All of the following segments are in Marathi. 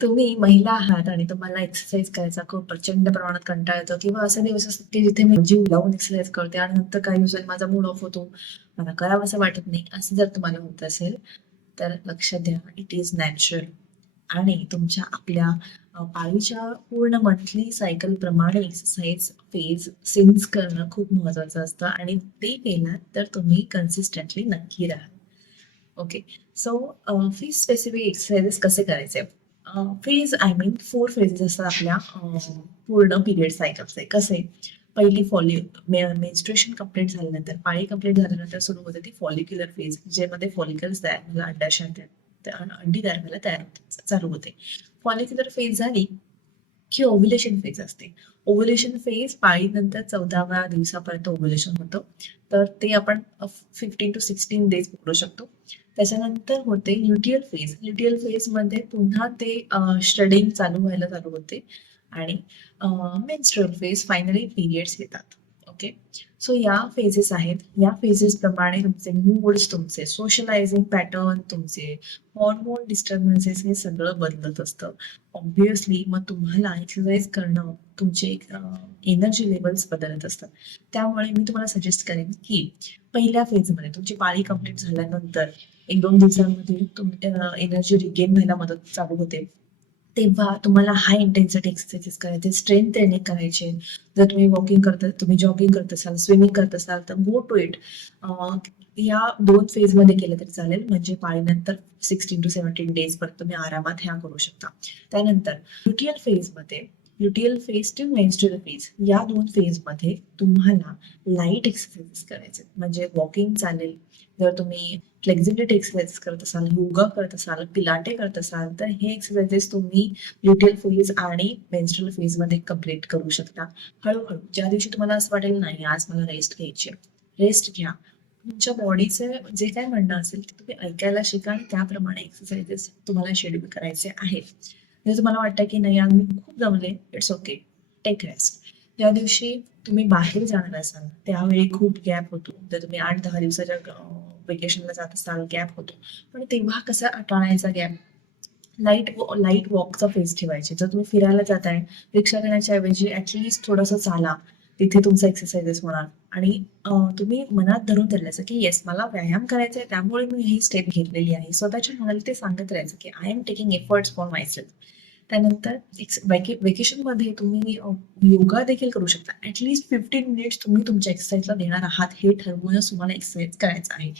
तुम्ही महिला आहात आणि तुम्हाला एक्सरसाइज करायचा खूप प्रचंड प्रमाणात कंटाळा येतो. किंवा असे दिवस असतात की जिथे मी जीव लावून एक्सरसाइज करते आणि नंतर काही दिवसांनी माझा मूड ऑफ होतो. मला करावं असं वाटत नाही. असं जर तुम्हाला होत असेल तर लक्ष द्या इट इज नॅचरल आणि तुमच्या आपल्या पाळीच्या पूर्ण मंथली सायकल प्रमाणे एक्सरसाइज फेज सिन्स करणं खूप महत्वाचं असतं. आणि ते केलं तर तुम्ही कन्सिस्टंटली नक्की राहा okay so phase specific exercises कसे करायचे? Phase I mean four phases असतात आपल्या पूर्ण पिरियड सायकलचे कसे? पहिली फॉली मेन्स्ट्रुएशन कंप्लीट झाल्यानंतर पाळी कंप्लीट झाल्यानंतर सुरू होते ती फॉलिक्युलर फेज ज्यामध्ये फॉलिकल्स तयार व्हायला अंडाशय अंडी तयार व्हायला तयार चालू होते. फॉलिक्युलर फेज झाली की ओव्युलेशन फेज असते. ओव्ह्युलेशन फेज पाळीनंतर चौदाव्या दिवसापर्यंत ओव्युलेशन होतं. तर ते आपण फिफ्टीन टू सिक्स्टीन डेज पकडू शकतो. त्याच्यानंतर होते ल्युटियल फेज ल्युटियल फेजमध्ये पुन्हा ते स्टडिंग चालू व्हायला चालू होते. आणि मेन्स्ट्रुअल फेज फायनली पिरियड्स येतात. ओके सो या फेजेस आहेत. या फेजेस प्रमाणे तुमचे मूड्स तुमचे सोशलायझिंग पॅटर्न तुमचे हॉर्मोन डिस्टर्बन्सेस हे सगळं बदलत असतं. ऑब्विसली मग तुम्हाला एक्सरसाइज करणं तुमचे एनर्जी लेवल्स बदलत असतात. त्यामुळे मी तुम्हाला सजेस्ट करेन की पहिल्या फेजमध्ये तुमची पाळी कंप्लीट झाल्यानंतर एक दोन दिवसांमध्ये तुम एनर्जी रिगेन व्हायला मदत चालू होते. तेव्हा तुम्हाला हाय इंटेन्सिटी एक्सरसाइजेस करायचे स्ट्रेंथ ट्रेनिंग करायचे. जर तुम्ही वॉकिंग करत तुम्ही जॉगिंग करत असाल स्विमिंग करत असाल तर गो टू इट या दोन फेजमध्ये केलं तरी चालेल. म्हणजे पाळीनंतर सिक्स्टीन टू सेव्हन्टीन डेज पर्यंत तुम्ही आरामात ह्या करू शकता. त्यानंतर ल्युटियल फेजमध्ये luteal phase to menstrual phase या दोन फेजमध्ये तुम्हाला लाइट एक्सरसाइजेस करायचे. म्हणजे वॉकिंग चालेल. जर तुम्ही फ्लेक्झिबिलिटी एक्सरसाइज करत असाल योगा करत असाल पिलाटे करत असाल तर हे एक्सरसाइजेस तुम्ही ल्युटियल फेज आणि मेन्स्ट्रल फेजमध्ये कंप्लीट करू शकता. हळूहळू ज्या दिवशी तुम्हाला असं वाटेल नाही आज मला रेस्ट घ्यायची रेस्ट घ्या. तुमच्या बॉडीचे जे काय म्हणणं असेल ते तुम्ही ऐकायला शिका आणि त्याप्रमाणे एक्सरसाइजेस तुम्हाला शेड्यूल करायचे आहेत. जर तुम्हाला वाटतं की नाही आज मी खूप जमले इट्स ओके टेक रेस्ट त्या दिवशी तुम्ही बाहेर जाणार असाल त्यावेळी खूप गॅप होतो. जर तुम्ही आठ दहा दिवसाच्या वेकेशनला जात असाल गॅप होतो. पण तेव्हा कसा टाळायचा गॅप लाइट लाइट वॉकचा फेस ठेवायचे. जर तुम्ही फिरायला जाताय रिक्षा करण्याच्या ऐवजी ऍटलिस्ट थोडंसं चाला. तिथे तुमचा एक्सरसाइजेस होणार. आणि तुम्ही मनात धरून धरल्याचं की येस मला व्यायाम करायचा आहे त्यामुळे मी ही स्टेप घेतलेली आहे. स्वतःच्या मनाला ते सांगत राहायचं की I am taking efforts for myself त्यानंतर वेकेशनमध्ये तुम्ही योगा देखील करू शकता. ॲटलिस्ट फिफ्टीन मिनिट्स तुम्ही तुमच्या एक्सरसाइजला देणार आहात. हे ठरवूनच तुम्हाला एक्सरसाइज करायचं आहे.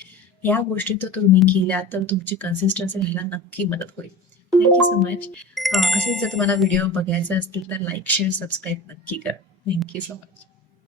या गोष्टी जर तुम्ही केल्या तर तुमची कन्सिस्टन्सी राहायला नक्की मदत होईल. थँक्यू सो मच असेच जर तुम्हाला व्हिडिओ बघायचे असतील तर लाईक शेअर सबस्क्राईब नक्की करा. Thank you so much